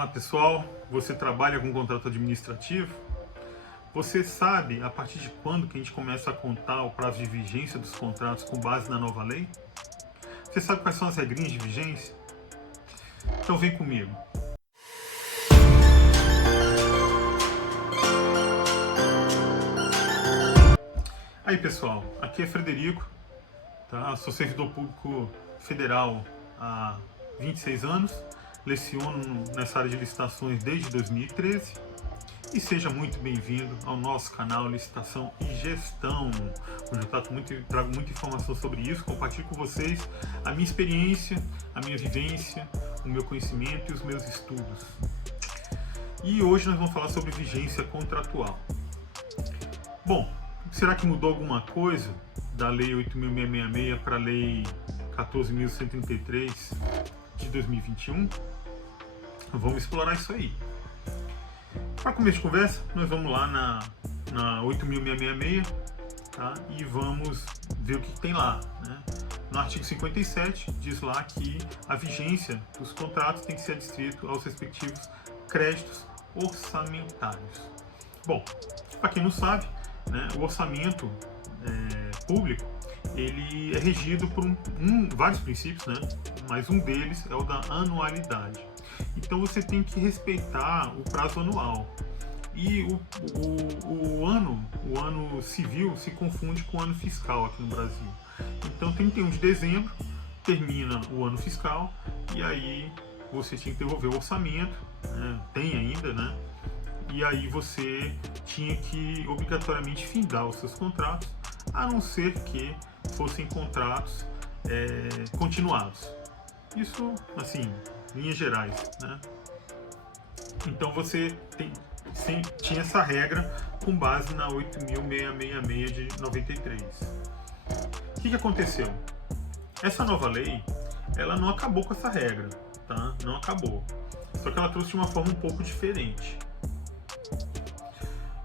Olá pessoal, você trabalha com contrato administrativo? Você sabe a partir de quando que a gente começa a contar o prazo de vigência dos contratos com base na nova lei? Você sabe quais são as regrinhas de vigência? Então vem comigo. Aí pessoal, aqui é Frederico, tá? Sou servidor público federal há 26 anos, leciono nessa área de licitações desde 2013 e seja muito bem-vindo ao nosso canal Licitação e Gestão, onde eu trago muita informação sobre isso, compartilho com vocês a minha experiência, a minha vivência, o meu conhecimento e os meus estudos. E hoje nós vamos falar sobre vigência contratual. Bom, será que mudou alguma coisa da Lei 8.666 para a Lei 14.133 de 2021? Vamos explorar isso aí. Para começo de conversa, nós vamos lá na 8.666, tá? E vamos ver o que tem lá, né? No artigo 57 diz lá que a vigência dos contratos tem que ser adstrito aos respectivos créditos orçamentários. Bom, para quem não sabe, né, o orçamento público ele é regido por vários princípios, né? Mas um deles é o da anualidade. Então você tem que respeitar o prazo anual. E o ano civil se confunde com o ano fiscal aqui no Brasil. Então 31 de dezembro termina o ano fiscal e aí você tinha que devolver o orçamento, né? Tem ainda, né? E aí você tinha que obrigatoriamente findar os seus contratos, a não ser que fossem contratos continuados. Isso, assim, linhas gerais, né? Então você tinha essa regra com base na 8.666 de 93. O que aconteceu? Essa nova lei, ela não acabou com essa regra, tá? Não acabou. Só que ela trouxe de uma forma um pouco diferente.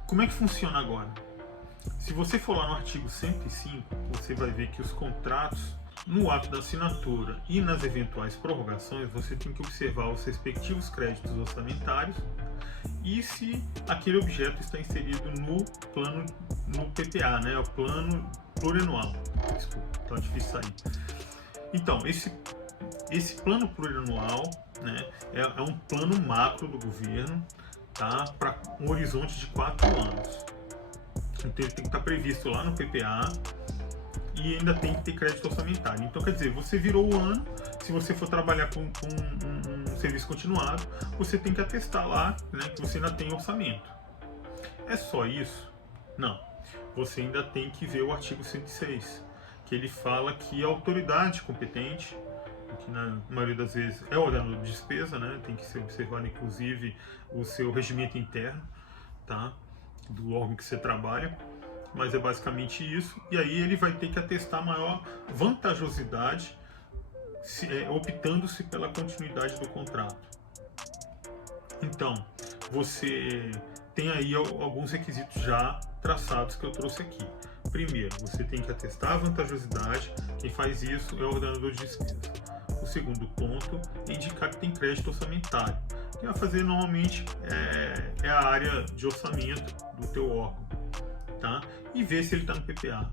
Como é que funciona agora? Se você for lá no artigo 105, você vai ver que os contratos, no ato da assinatura e nas eventuais prorrogações, você tem que observar os respectivos créditos orçamentários e se aquele objeto está inserido no PPA, né? O plano plurianual. Desculpa, tá difícil sair. Então, esse plano plurianual, né, é um plano macro do governo, tá? Para um horizonte de 4 anos. Então ele tem que estar previsto lá no PPA e ainda tem que ter crédito orçamentário. Então quer dizer, você virou o ano, se você for trabalhar com um serviço continuado, você tem que atestar lá, né, que você ainda tem orçamento. É só isso? Não. Você ainda tem que ver o artigo 106, que ele fala que a autoridade competente, que na maioria das vezes é o ordenador de despesa, né? Tem que ser observado inclusive o seu regimento interno, tá? Do órgão que você trabalha, mas é basicamente isso. E aí ele vai ter que atestar maior vantajosidade, optando-se pela continuidade do contrato. Então, você tem aí alguns requisitos já traçados que eu trouxe aqui. Primeiro, você tem que atestar a vantajosidade. Quem faz isso é o ordenador de despesa. O segundo ponto é indicar que tem crédito orçamentário. Quem vai fazer normalmente é a área de orçamento do teu órgão, tá? E ver se ele está no PPA.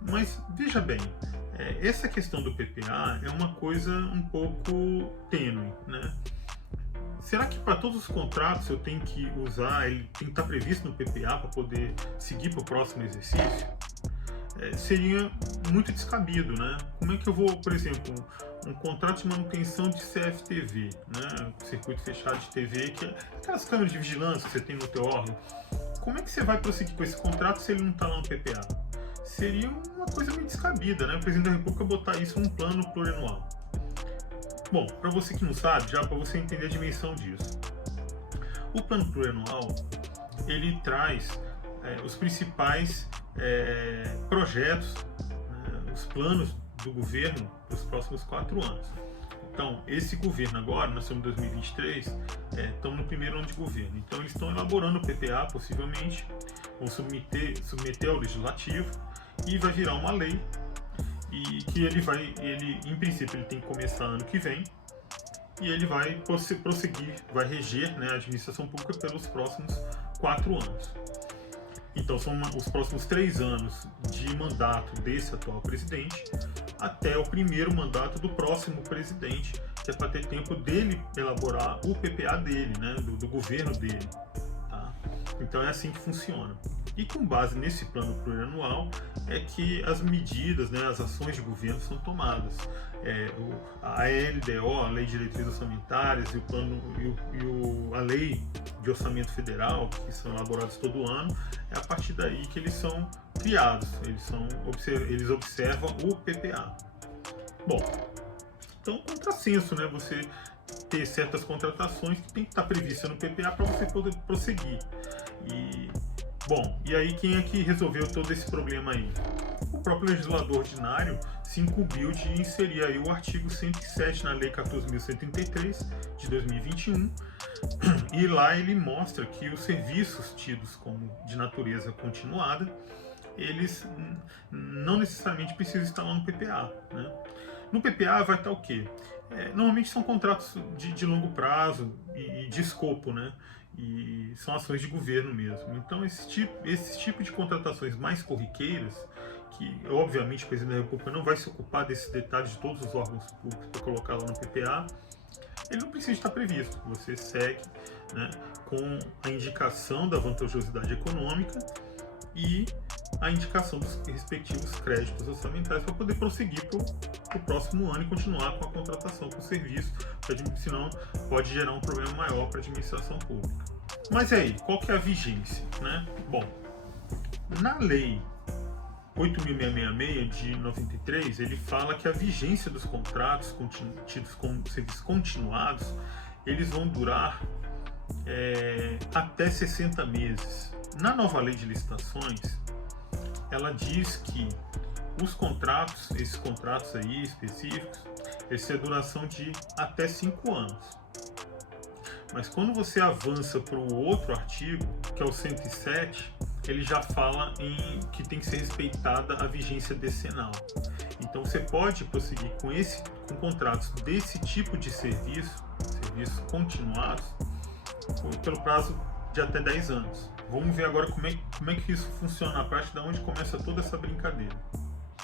Mas veja bem, essa questão do PPA é uma coisa um pouco tênue, né? Será que para todos os contratos eu tenho que usar, ele tem que estar previsto no PPA para poder seguir para o próximo exercício? Seria muito descabido, né? Como é que eu vou, por exemplo, um contrato de manutenção de CFTV, né? Circuito fechado de TV, que é aquelas câmeras de vigilância que você tem no teu órgão. Como é que você vai prosseguir com esse contrato se ele não está lá no PPA? Seria uma coisa meio descabida, né? O presidente da República botar isso num plano plurianual. Bom, para você que não sabe, já para você entender a dimensão disso. O plano plurianual, ele traz os principais projetos, os planos do governo para os próximos 4 anos. Então, esse governo agora, nós estamos em 2023, estamos no primeiro ano de governo. Então, eles estão elaborando o PPA, possivelmente, vão submeter ao legislativo e vai virar uma lei e que ele em princípio, ele tem que começar ano que vem e ele vai prosseguir, vai reger, né, a administração pública pelos próximos 4 anos. Então são os próximos 3 anos de mandato desse atual presidente até o primeiro mandato do próximo presidente, que é para ter tempo dele elaborar o PPA dele, né, do governo dele. Tá? Então é assim que funciona. E com base nesse plano plurianual é que as medidas, né, as ações de governo são tomadas. A LDO, a Lei de Diretrizes Orçamentárias, e a Lei de Orçamento Federal, que são elaborados todo ano, é a partir daí que eles são criados, eles observam o PPA. Bom, então contrassenso, né, você ter certas contratações que tem que estar prevista no PPA para você poder prosseguir. E aí quem é que resolveu todo esse problema aí? O próprio legislador ordinário se incumbiu de inserir aí o artigo 107 na Lei 14.133 de 2021, e lá ele mostra que os serviços tidos como de natureza continuada, eles não necessariamente precisam estar lá no PPA, né? No PPA vai estar o quê? Normalmente são contratos de longo prazo e de escopo, né? E são ações de governo mesmo. Então esse tipo de contratações mais corriqueiras, que obviamente o presidente da República não vai se ocupar desses detalhes de todos os órgãos públicos para colocar lá no PPA, ele não precisa estar previsto. Você segue, né, com a indicação da vantajosidade econômica e a indicação dos respectivos créditos orçamentários para poder prosseguir para o próximo ano e continuar com a contratação com o serviço, senão pode gerar um problema maior para a administração pública. Mas aí, qual que é a vigência, né? Bom, na Lei 8.666 de 93, ele fala que a vigência dos contratos tidos como serviços continuados, eles vão durar até 60 meses. Na nova Lei de Licitações, ela diz que esses contratos aí específicos, eles têm a duração de até 5 anos. Mas quando você avança para o outro artigo, que é o 107, ele já fala que tem que ser respeitada a vigência decenal. Então você pode prosseguir com contratos desse tipo de serviços continuados, pelo prazo de até 10 anos. Vamos ver agora como é que isso funciona na prática, de onde começa toda essa brincadeira,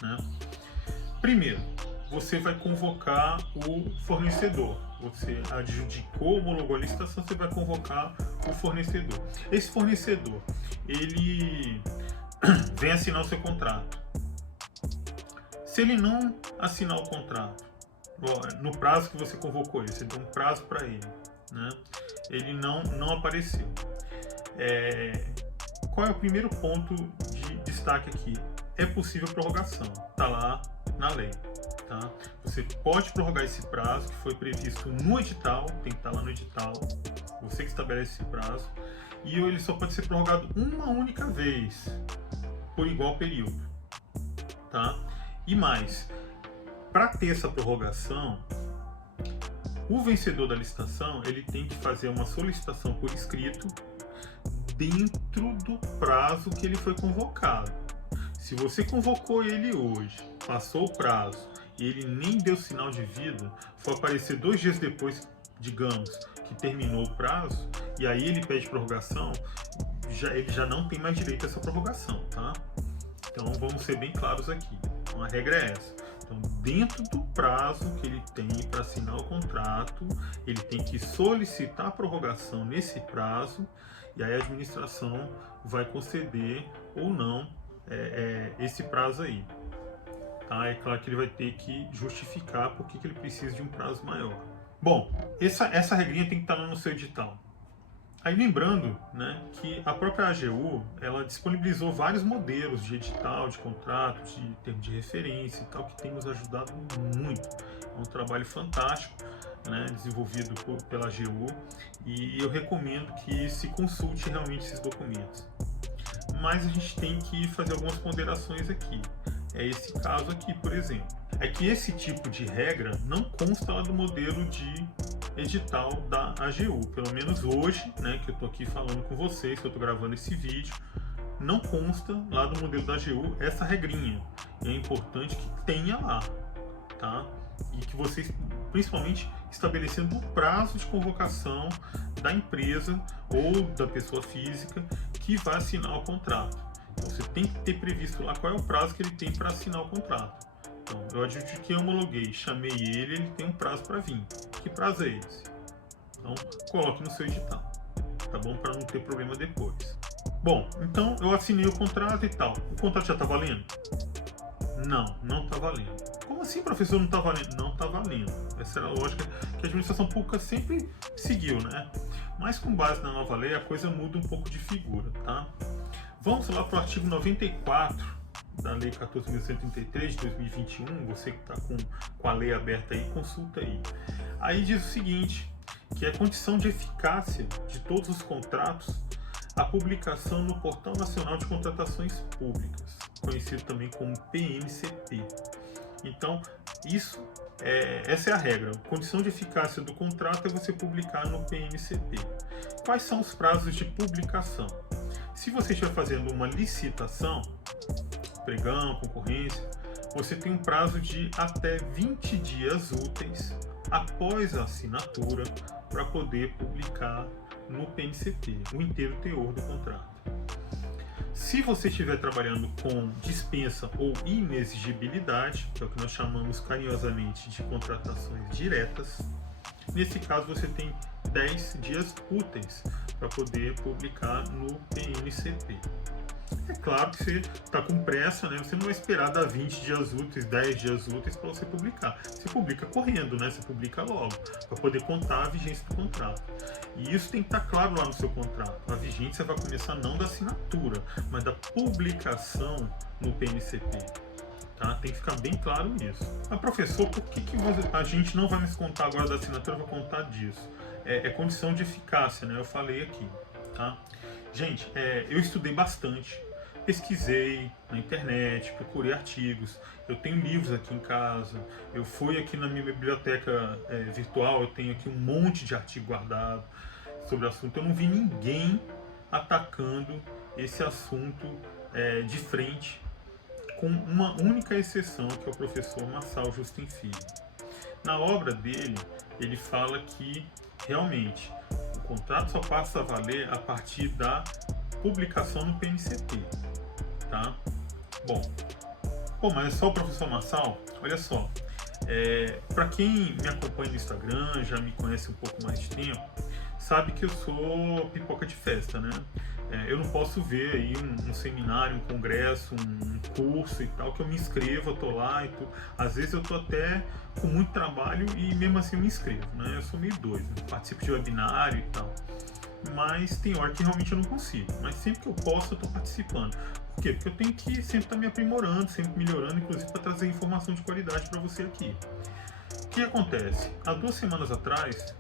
né? Primeiro, você vai convocar o fornecedor. Você adjudicou, homologou a licitação, você vai convocar o fornecedor. Esse fornecedor, ele vem assinar o seu contrato. Se ele não assinar o contrato, no prazo que você convocou ele, você deu um prazo para ele, né? Ele não apareceu. Qual é o primeiro ponto de destaque aqui? É possível prorrogação, está lá na lei. Tá? Você pode prorrogar esse prazo que foi previsto no edital, tem que estar lá no edital, você que estabelece esse prazo, e ele só pode ser prorrogado uma única vez, por igual período. Tá? E mais, para ter essa prorrogação, o vencedor da licitação ele tem que fazer uma solicitação por escrito dentro do prazo que ele foi convocado. Se você convocou ele hoje, passou o prazo, e ele nem deu sinal de vida, for aparecer 2 dias depois, digamos, que terminou o prazo, e aí ele pede prorrogação, ele já não tem mais direito a essa prorrogação, tá? Então vamos ser bem claros aqui. Então a regra é essa. Então, dentro do prazo que ele tem para assinar o contrato, ele tem que solicitar a prorrogação nesse prazo, e aí a administração vai conceder ou não esse prazo aí. Tá? É claro que ele vai ter que justificar por que ele precisa de um prazo maior. Bom, essa regrinha tem que estar lá no seu edital. Aí lembrando, né, que a própria AGU ela disponibilizou vários modelos de edital, de contrato, de termo de referência e tal, que tem nos ajudado muito. É um trabalho fantástico, né, desenvolvido pela AGU, e eu recomendo que se consulte realmente esses documentos. Mas a gente tem que fazer algumas ponderações aqui. É esse caso aqui, por exemplo. É que esse tipo de regra não consta lá do modelo de edital da AGU. Pelo menos hoje, né, que eu estou aqui falando com vocês, que eu estou gravando esse vídeo, não consta lá do modelo da AGU essa regrinha. É importante que tenha lá, tá? E que você, principalmente, estabelecendo o prazo de convocação da empresa ou da pessoa física que vai assinar o contrato. Então, você tem que ter previsto lá qual é o prazo que ele tem para assinar o contrato. Então, eu adjudiquei, homologuei, chamei ele tem um prazo para vir. Que prazo é esse? Então, coloque no seu edital, tá bom? Para não ter problema depois. Bom, então eu assinei o contrato e tal. O contrato já está valendo? Não está valendo. Como assim, professor, não está valendo? Não está valendo. Essa era a lógica que a administração pública sempre seguiu, né? Mas com base na nova lei, a coisa muda um pouco de figura, tá? Vamos lá para o artigo 94 da Lei 14.133 de 2021. Você que está com a lei aberta aí, consulta aí. Aí diz o seguinte, que é condição de eficácia de todos os contratos a publicação no Portal Nacional de Contratações Públicas, conhecido também como PNCP. Então, essa é a regra. Condição de eficácia do contrato é você publicar no PNCP. Quais são os prazos de publicação? Se você estiver fazendo uma licitação, pregão, concorrência, você tem um prazo de até 20 dias úteis após a assinatura para poder publicar no PNCP, o inteiro teor do contrato. Se você estiver trabalhando com dispensa ou inexigibilidade, que é o que nós chamamos carinhosamente de contratações diretas, nesse caso você tem 10 dias úteis para poder publicar no PNCP. É claro que você está com pressa, né? Você não vai esperar dar 20 dias úteis, 10 dias úteis para você publicar. Você publica correndo, né? Você publica logo, para poder contar a vigência do contrato. E isso tem que estar claro lá no seu contrato. A vigência vai começar não da assinatura, mas da publicação no PNCP. Tá? Tem que ficar bem claro isso. Mas, professor, por que a gente não vai me contar agora da assinatura, vai contar disso? É condição de eficácia, né? Eu falei aqui, tá? Gente, eu estudei bastante, pesquisei na internet, procurei artigos, eu tenho livros aqui em casa, eu fui aqui na minha biblioteca virtual, eu tenho aqui um monte de artigo guardado sobre o assunto. Eu não vi ninguém atacando esse assunto de frente, com uma única exceção, que é o professor Marçal Justin Filho. Na obra dele, ele fala que realmente o contrato só passa a valer a partir da publicação no PNCP, tá? Bom, mas é só o professor Marçal? Olha só, para quem me acompanha no Instagram, já me conhece um pouco mais de tempo, sabe que eu sou pipoca de festa, né? Eu não posso ver aí um seminário, um congresso, um curso e tal, que eu me inscrevo, eu tô lá e tudo. Às vezes eu tô até com muito trabalho e mesmo assim eu me inscrevo, né? Eu sou meio doido, né? Participo de webinário e tal. Mas tem hora que realmente eu não consigo. Mas sempre que eu posso, eu tô participando. Por quê? Porque eu tenho que sempre estar me aprimorando, sempre melhorando, inclusive para trazer informação de qualidade para você aqui. O que acontece? Há 2 semanas atrás,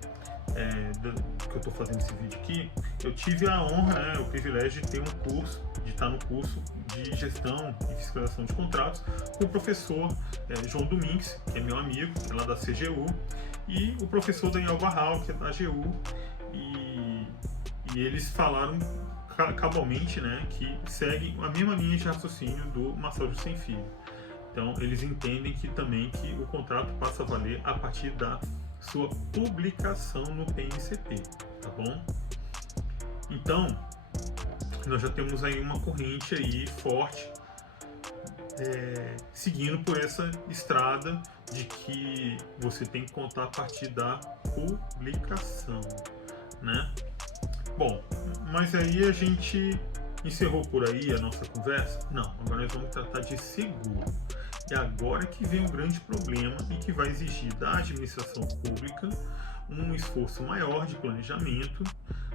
que eu estou fazendo esse vídeo aqui, eu tive a honra, o privilégio de ter um curso, de estar no curso de gestão e fiscalização de contratos com o professor João Domingues, que é meu amigo, que é lá da CGU, e o professor Daniel Barral, que é da AGU, e eles falaram cabalmente, né, que seguem a mesma linha de raciocínio do Marçal Justin Filho. Então, eles entendem que o contrato passa a valer a partir da sua publicação no PNCP, tá bom? Então, nós já temos aí uma corrente aí forte seguindo por essa estrada de que você tem que contar a partir da publicação, né? Bom, mas aí a gente encerrou por aí a nossa conversa? Não, agora nós vamos tratar de seguro. E agora que vem um grande problema e que vai exigir da administração pública um esforço maior de planejamento,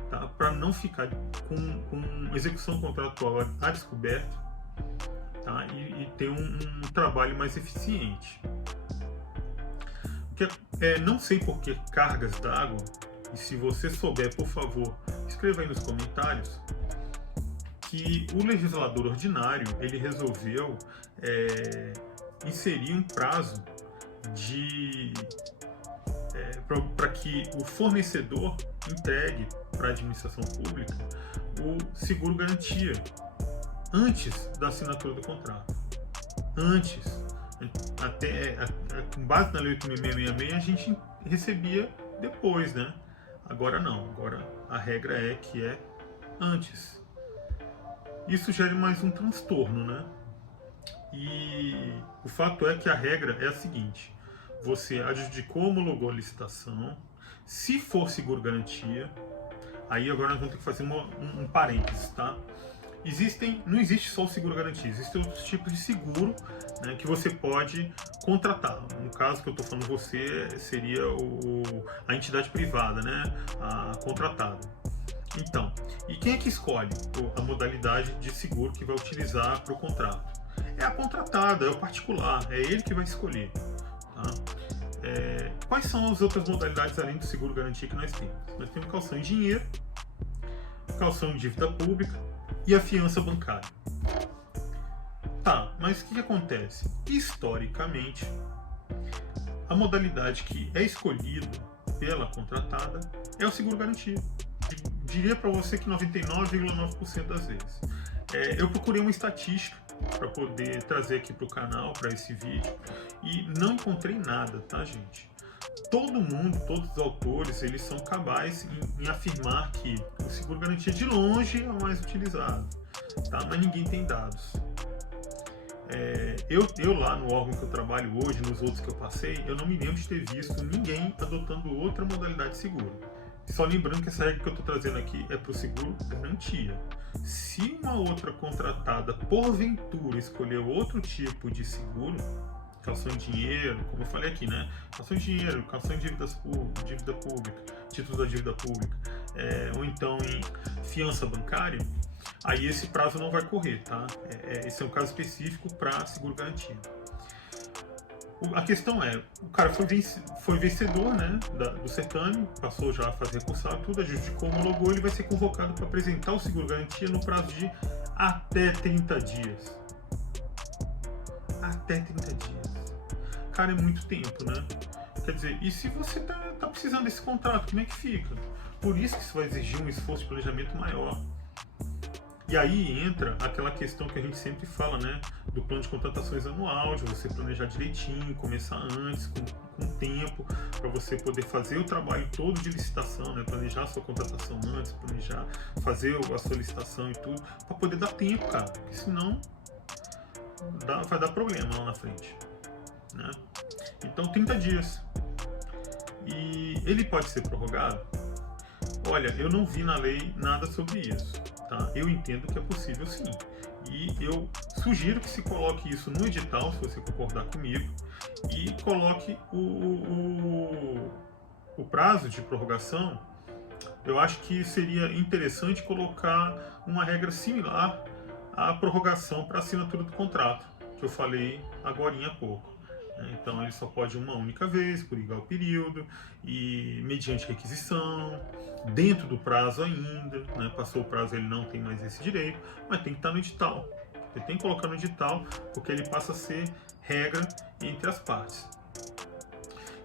tá? Para não ficar com execução contratual a descoberto, tá? E ter um trabalho mais eficiente. Não sei por que cargas d'água, e se você souber, por favor, escreva aí nos comentários, que o legislador ordinário ele resolveu inserir um prazo para que o fornecedor entregue para a administração pública o seguro-garantia antes da assinatura do contrato. Antes. Com base na Lei 8.666, a gente recebia depois, né? Agora não, agora a regra é que é antes. Isso gera mais um transtorno, né? E o fato é que a regra é a seguinte: você adjudicou, homologou a licitação, se for seguro-garantia, aí agora nós vamos ter que fazer um parênteses, tá? Não existe só o seguro-garantia, existem outros tipos de seguro, né, que você pode contratar. No caso que eu estou falando você, seria a entidade privada, né, a contratada. Então, e quem é que escolhe a modalidade de seguro que vai utilizar para o contrato? É a contratada, é o particular, é ele que vai escolher. Tá? Quais são as outras modalidades além do seguro-garantia que nós temos? Nós temos calção em dinheiro, calção em dívida pública e a fiança bancária. Tá, mas o que acontece? Historicamente, a modalidade que é escolhida pela contratada é o seguro-garantia. Diria para você que 99,9% das vezes. Eu procurei uma estatística para poder trazer aqui para o canal, para esse vídeo, e não encontrei nada, tá, gente? Todo mundo, todos os autores, eles são cabais em afirmar que o seguro-garantia de longe é o mais utilizado, tá? Mas ninguém tem dados. Eu lá no órgão que eu trabalho hoje, nos outros que eu passei, eu não me lembro de ter visto ninguém adotando outra modalidade de seguro. Só lembrando que essa regra que eu estou trazendo aqui é para o seguro-garantia. Se uma outra contratada, porventura, escolher outro tipo de seguro, calção em dinheiro, como eu falei aqui, né? Calção em dinheiro, calção em dívida pública, título da dívida pública, ou então em fiança bancária, aí esse prazo não vai correr, tá? Esse é um caso específico para seguro-garantia. A questão é, o cara foi vencedor, né, do certame, passou já a fazer recursado, tudo, adjudicou, homologou, ele vai ser convocado para apresentar o seguro-garantia no prazo de até 30 dias. Até 30 dias. Cara, é muito tempo, né? Quer dizer, e se você tá precisando desse contrato, como é que fica? Por isso que isso vai exigir um esforço de planejamento maior. E aí entra aquela questão que a gente sempre fala, né? Do plano de contratações anual, de você planejar direitinho, começar antes, com tempo, para você poder fazer o trabalho todo de licitação, né? Planejar a sua contratação antes, planejar, fazer a solicitação e tudo, para poder dar tempo, cara, porque senão vai dar problema lá na frente, né? Então 30 dias. E ele pode ser prorrogado? Olha, eu não vi na lei nada sobre isso, tá? Eu entendo que é possível sim. E eu sugiro que se coloque isso no edital, se você concordar comigo, e coloque o prazo de prorrogação. Eu acho que seria interessante colocar uma regra similar à prorrogação para assinatura do contrato, que eu falei agorinha há pouco. Então ele só pode uma única vez, por igual período, e mediante requisição, dentro do prazo ainda, né? Passou o prazo, ele não tem mais esse direito, mas tem que estar no edital. Você tem que colocar no edital, porque ele passa a ser regra entre as partes.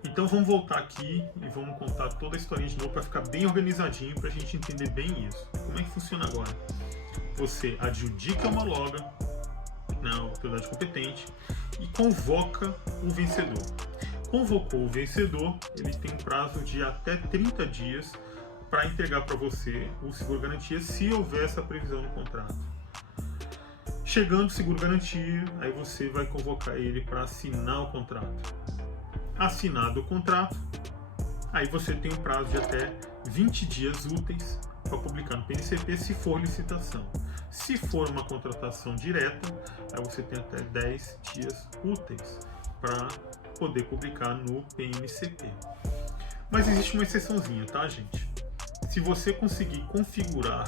Então vamos voltar aqui e vamos contar toda a historinha de novo para ficar bem organizadinho, para a gente entender bem isso. Como é que funciona agora? Você adjudica uma homologa na autoridade competente e convoca o vencedor. Convocou o vencedor, ele tem um prazo de até 30 dias para entregar para você o seguro-garantia, se houver essa previsão no contrato. Chegando o seguro-garantia, aí você vai convocar ele para assinar o contrato. Assinado o contrato, aí você tem um prazo de até 20 dias úteis para publicar no PNCP, se for licitação. Se for uma contratação direta, aí você tem até 10 dias úteis para poder publicar no PNCP. Mas existe uma exceçãozinha, tá, gente? Se você conseguir configurar,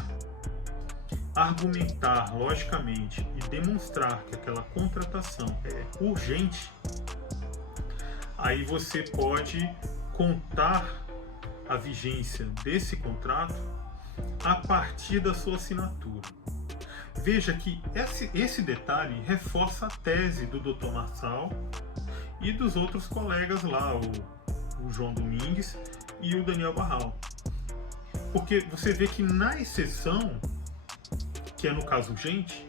argumentar logicamente e demonstrar que aquela contratação é urgente, aí você pode contar a vigência desse contrato a partir da sua assinatura. Veja que esse detalhe reforça a tese do Dr. Marçal e dos outros colegas lá, o João Domingues e o Daniel Barral. Porque você vê que na exceção, que é no caso urgente,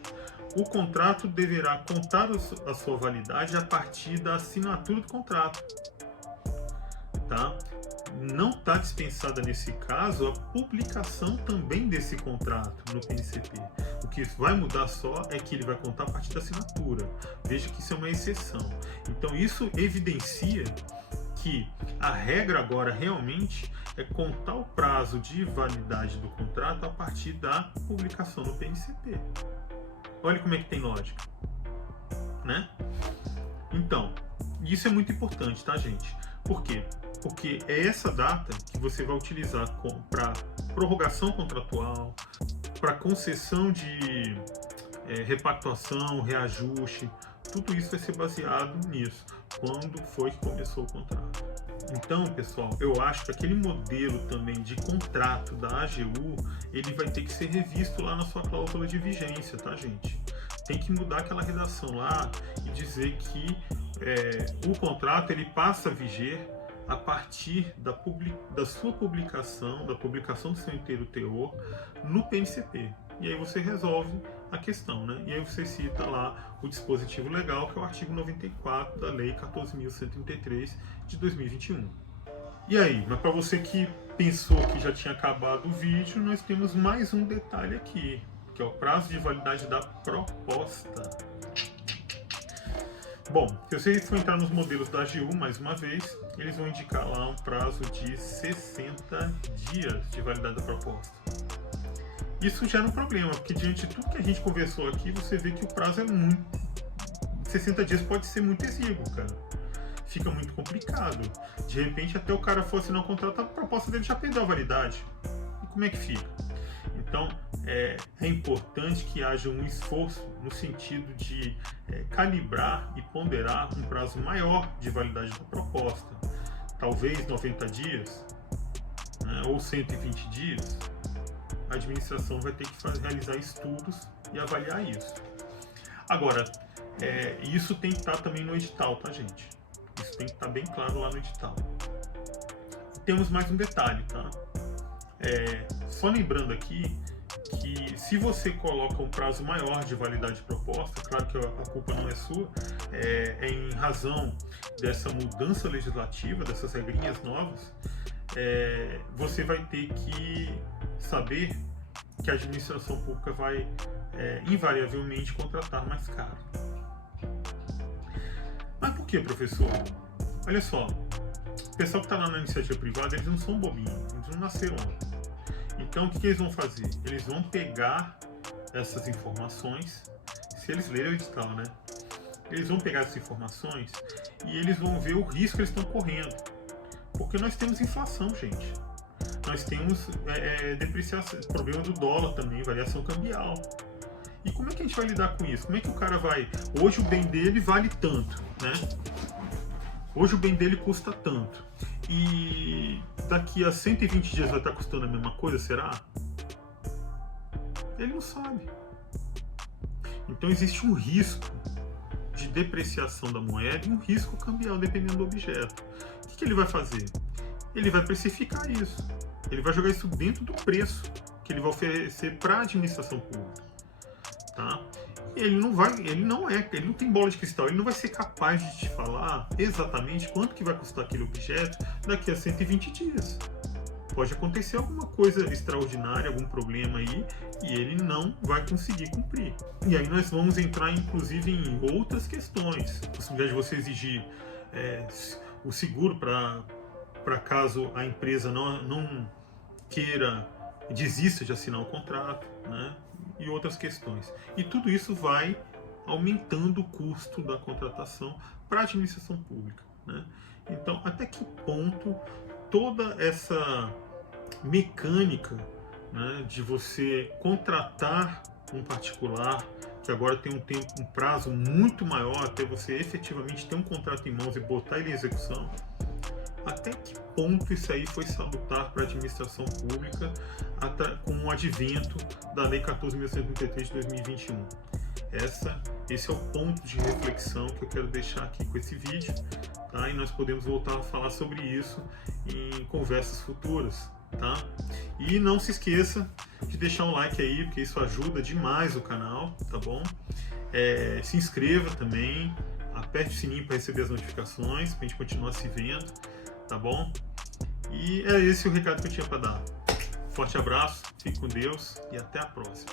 o contrato deverá contar a sua validade a partir da assinatura do contrato. Tá? Não está dispensada nesse caso a publicação também desse contrato no PNCP. O que vai mudar só é que ele vai contar a partir da assinatura. Veja que isso é uma exceção. Então isso evidencia que a regra agora realmente é contar o prazo de validade do contrato a partir da publicação no PNCP. Olha como é que tem lógica, né? Então, isso é muito importante, tá, gente? Por quê? Porque é essa data que você vai utilizar para prorrogação contratual, para concessão de repactuação, reajuste, tudo isso vai ser baseado nisso, quando foi que começou o contrato. Então, pessoal, eu acho que aquele modelo também de contrato da AGU, ele vai ter que ser revisto lá na sua cláusula de vigência, tá, gente? Tem que mudar aquela redação lá e dizer que o contrato ele passa a viger a partir da sua publicação, da publicação do seu inteiro teor no PNCP. E aí você resolve a questão, né? E aí você cita lá o dispositivo legal, que é o artigo 94 da Lei 14.133 de 2021. E aí, mas para você que pensou que já tinha acabado o vídeo, nós temos mais um detalhe aqui, que é o prazo de validade da proposta. Bom, se você for entrar nos modelos da AGU, mais uma vez, eles vão indicar lá um prazo de 60 dias de validade da proposta. Isso gera um problema, porque diante de tudo que a gente conversou aqui, você vê que o prazo é muito... 60 dias pode ser muito exíguo, cara. Fica muito complicado. De repente, até o cara for assinar um contrato, a proposta dele já perdeu a validade. E como é que fica? Então, é importante que haja um esforço no sentido de calibrar e ponderar um prazo maior de validade da proposta. Talvez 90 dias, né, ou 120 dias. A administração vai ter que realizar estudos e avaliar isso. Agora, isso tem que estar também no edital, tá, gente? Isso tem que estar bem claro lá no edital. Temos mais um detalhe, tá? Só lembrando aqui que se você coloca um prazo maior de validade de proposta, claro que a culpa não é sua, é em razão dessa mudança legislativa, dessas regrinhas novas, você vai ter que saber que a administração pública vai invariavelmente contratar mais caro. Mas por que, professor? Olha só, o pessoal que está lá na iniciativa privada, eles não são bobinhos, eles não nasceram ontem. Então, o que eles vão fazer? Eles vão pegar essas informações, se eles lerem o edital, né? Eles vão pegar essas informações e eles vão ver o risco que eles estão correndo. Porque nós temos inflação, gente. Nós temos depreciação, problema do dólar também, variação cambial. E como é que a gente vai lidar com isso? Como é que o cara vai... Hoje o bem dele vale tanto, né? Hoje o bem dele custa tanto. E daqui a 120 dias vai estar custando a mesma coisa, será? Ele não sabe. Então existe um risco de depreciação da moeda e um risco cambial, dependendo do objeto. O que ele vai fazer? Ele vai precificar isso. Ele vai jogar isso dentro do preço que ele vai oferecer para a administração pública. Tá? E ele não tem bola de cristal, ele não vai ser capaz de te falar exatamente quanto que vai custar aquele objeto daqui a 120 dias. Pode acontecer alguma coisa extraordinária, algum problema aí, e ele não vai conseguir cumprir. E aí nós vamos entrar, inclusive, em outras questões. A possibilidade de você exigir o seguro para caso a empresa não queira, desista de assinar o contrato, né? E outras questões. E tudo isso vai aumentando o custo da contratação para a administração pública, né? Então, até que ponto toda essa mecânica, né, de você contratar um particular, que agora tem um prazo muito maior até você efetivamente ter um contrato em mãos e botar ele em execução, até que ponto isso aí foi salutar para a administração pública com o advento da Lei 14.133 de 2021. Esse é o ponto de reflexão que eu quero deixar aqui com esse vídeo, tá? E nós podemos voltar a falar sobre isso em conversas futuras, tá? E não se esqueça de deixar um like aí, porque isso ajuda demais o canal, tá bom? Se inscreva também, aperte o sininho para receber as notificações, para a gente continuar se vendo, tá bom? E é esse o recado que eu tinha para dar. Forte abraço, fique com Deus e até a próxima.